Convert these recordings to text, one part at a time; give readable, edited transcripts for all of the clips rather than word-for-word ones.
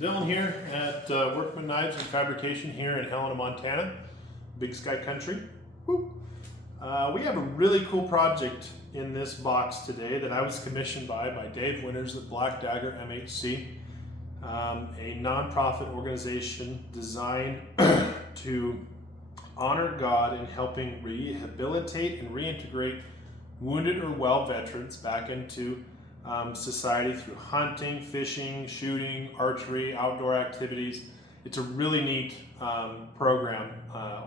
Dylan here at Workman Knives and Fabrication here in Helena, Montana, Big Sky Country. Woo. We have a really cool project in this box today that I was commissioned by Dave Winters at Black Dagger MHC, a nonprofit organization designed to honor God in helping rehabilitate and reintegrate wounded or well veterans back into society through hunting, fishing, shooting, archery, outdoor activities. It's a really neat program,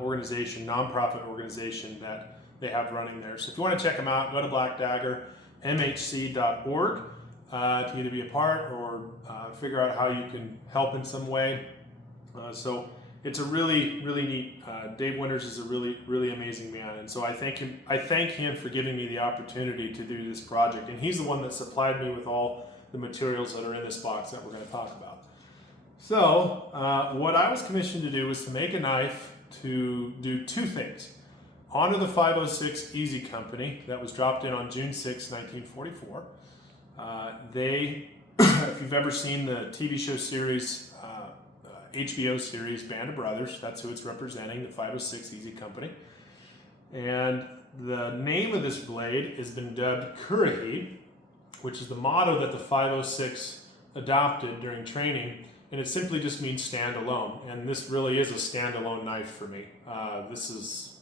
organization, nonprofit organization that they have running there. So if you want to check them out, go to blackdaggermhc.org to either be a part or figure out how you can help in some way. So it's a really neat. Dave Winters is a really amazing man, and so I thank him for giving me the opportunity to do this project. And he's the one that supplied me with all the materials that are in this box that we're going to talk about. So what I was commissioned to do was to make a knife to do two things: honor the 506 Easy Company that was dropped in on June 6, 1944. They, if you've ever seen the TV show series. HBO series Band of Brothers, that's who it's representing, the 506 Easy Company. And the name of this blade has been dubbed Currahee, which is the motto that the 506 adopted during training, and it simply just means stand alone. And this really is a standalone knife for me. This is,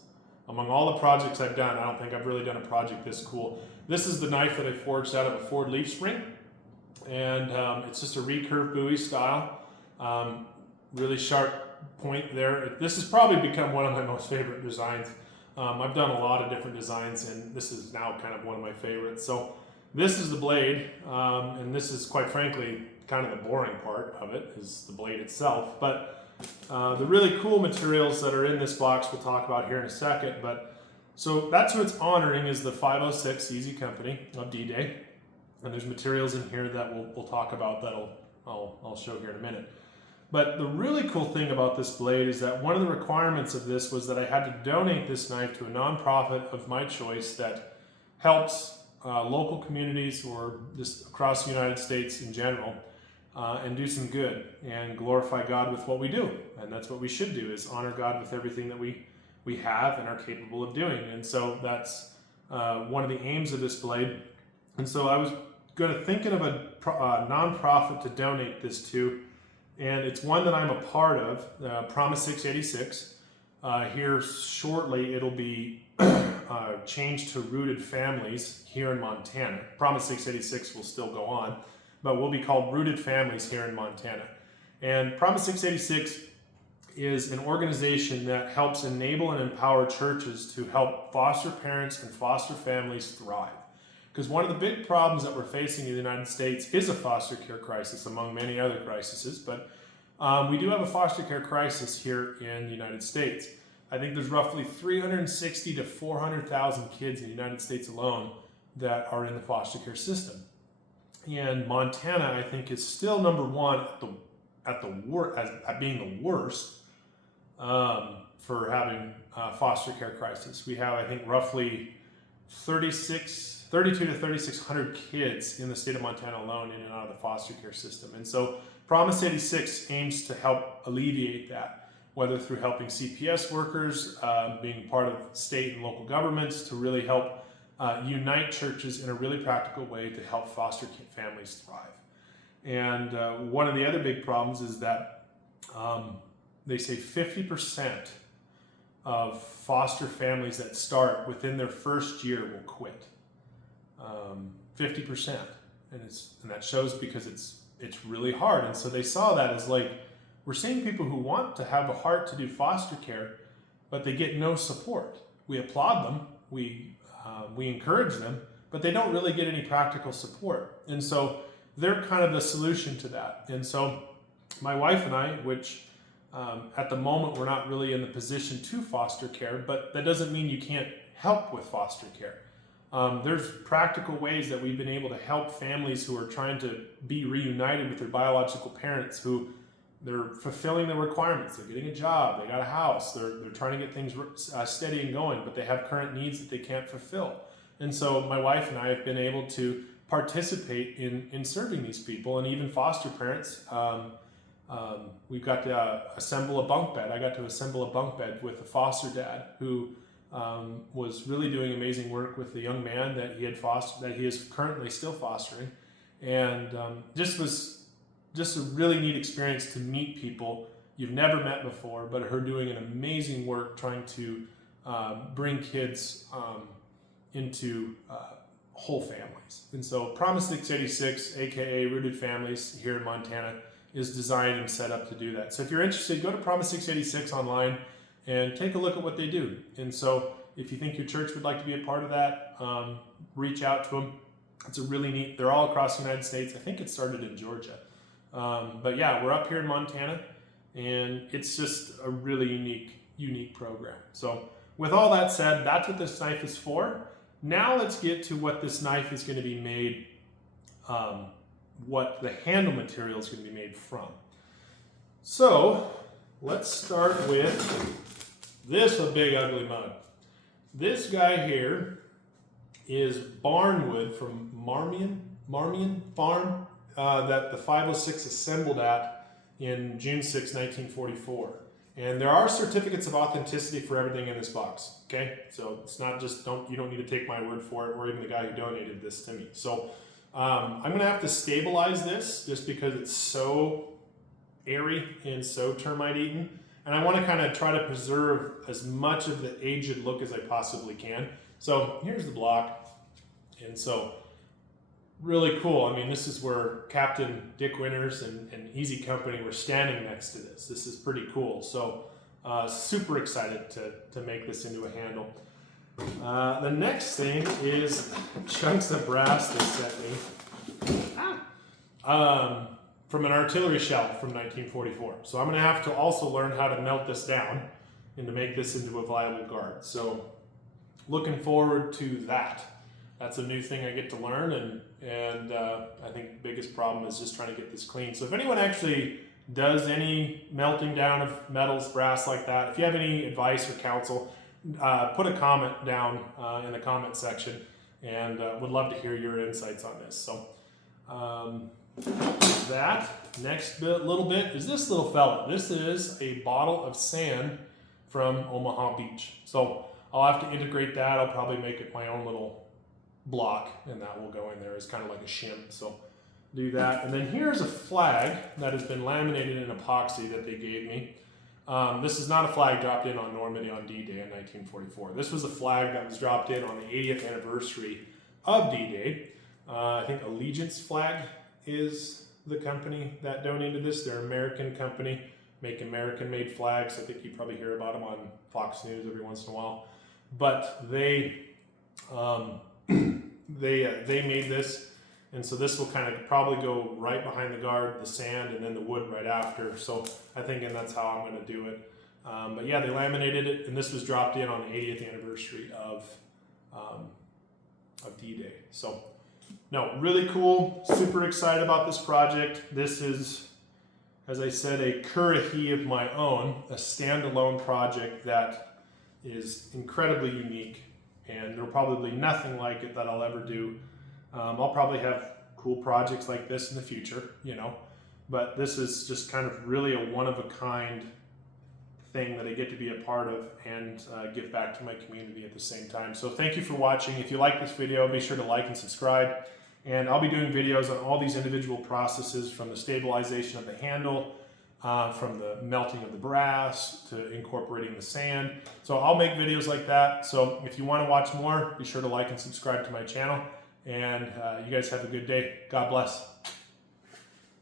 among all the projects I've done, I don't think I've really done a project this cool. This is the knife that I forged out of a Ford Leaf Spring, and it's just a recurve buoy style. Really sharp point there. This has probably become one of my most favorite designs. I've done a lot of different designs, and this is now kind of one of my favorites. So this is the blade, and this is, quite frankly, kind of the boring part of it, is the blade itself. But the really cool materials that are in this box we'll talk about here in a second. But so that's who it's honoring, is the 506 Easy Company of D-Day. And there's materials in here that we'll talk about that I'll show here in a minute. But the really cool thing about this blade is that one of the requirements of this was that I had to donate this knife to a nonprofit of my choice that helps local communities or just across the United States in general and do some good and glorify God with what we do. And that's what we should do, is honor God with everything that we have and are capable of doing. And so that's one of the aims of this blade. And so I was thinking of a nonprofit to donate this to. And it's one that I'm a part of, Promise 686. Here shortly, it'll be changed to Rooted Families here in Montana. Promise 686 will still go on, but will be called Rooted Families here in Montana. And Promise 686 is an organization that helps enable and empower churches to help foster parents and foster families thrive. Because one of the big problems that we're facing in the United States is a foster care crisis, among many other crises. But we do have a foster care crisis here in the United States. I think there's roughly 360 to 400,000 kids in the United States alone that are in the foster care system. And Montana, I think, is still number one at being the worst for having a foster care crisis. We have, I think, roughly 32 to 3,600 kids in the state of Montana alone in and out of the foster care system. And so Promise 86 aims to help alleviate that, whether through helping CPS workers, being part of state and local governments to really help unite churches in a really practical way to help foster families thrive. And one of the other big problems is that they say 50% of foster families that start within their first year will quit. 50%, and that shows because it's really hard. And so they saw that as, like, we're seeing people who want to have a heart to do foster care, but they get no support. We applaud them, we encourage them, but they don't really get any practical support. And so they're kind of the solution to that. And so my wife and I, which at the moment we're not really in the position to foster care, but that doesn't mean you can't help with foster care. There's practical ways that we've been able to help families who are trying to be reunited with their biological parents, who they're fulfilling the requirements. They're getting a job, they got a house, they're trying to get things steady and going, but they have current needs that they can't fulfill. And so my wife and I have been able to participate in serving these people, and even foster parents We've got to assemble a bunk bed. I got to assemble a bunk bed with a foster dad who was really doing amazing work with the young man that he had fostered, that he is currently still fostering, and was just a really neat experience to meet people you've never met before, but her doing an amazing work trying to bring kids into whole families. And so Promise 686, aka Rooted Families here in Montana, is designed and set up to do that. So if you're interested, go to Promise 686 online and take a look at what they do. And so if you think your church would like to be a part of that, reach out to them. It's a really neat, they're all across the United States. I think it started in Georgia. But yeah, we're up here in Montana, and it's just a really unique program. So with all that said, that's what this knife is for. Now let's get to what this knife is going to be made, what the handle material is going to be made from. So let's start with this big ugly mug. This guy here is barnwood from Marmion Farm that the 506 assembled at in June 6, 1944. And there are certificates of authenticity for everything in this box, okay? So it's not just, you don't need to take my word for it, or even the guy who donated this to me. So I'm gonna have to stabilize this just because it's so airy and so termite eaten. And I wanna kind of try to preserve as much of the aged look as I possibly can. So here's the block. And so really cool. I mean, this is where Captain Dick Winters and Easy Company were standing next to this. This is pretty cool. So super excited to make this into a handle. The next thing is chunks of brass they sent me from an artillery shell from 1944. So I'm going to have to also learn how to melt this down and to make this into a viable guard. So looking forward to that. That's a new thing I get to learn, and I think the biggest problem is just trying to get this clean. So if anyone actually does any melting down of metals, brass like that, if you have any advice or counsel, put a comment down in the comment section, and would love to hear your insights on this. So that next little bit is this little fella. This is a bottle of sand from Omaha Beach. So I'll have to integrate that. I'll probably make it my own little block, and that will go in there as kind of like a shim. So do that. And then here's a flag that has been laminated in epoxy that they gave me. This is not a flag dropped in on Normandy on D-Day in 1944. This was a flag that was dropped in on the 80th anniversary of D-Day. I think Allegiance Flag is the company that donated this. They're an American company, make American-made flags. I think you probably hear about them on Fox News every once in a while. But they made this, and so this will kind of probably go right behind the guard, the sand, and then the wood right after. So I think, and that's how I'm going to do it. But yeah, they laminated it, and this was dropped in on the 80th anniversary of D-Day. So no, really cool. Super excited about this project. This is, as I said, a Currahee of my own, a standalone project that is incredibly unique. And there'll probably nothing like it that I'll ever do. I'll probably have cool projects like this in the future, you know, but this is just kind of really a one-of-a-kind thing that I get to be a part of and give back to my community at the same time. So thank you for watching. If you like this video, be sure to like and subscribe. And I'll be doing videos on all these individual processes, from the stabilization of the handle, from the melting of the brass to incorporating the sand. So I'll make videos like that. So if you want to watch more, be sure to like and subscribe to my channel. And you guys have a good day. God bless.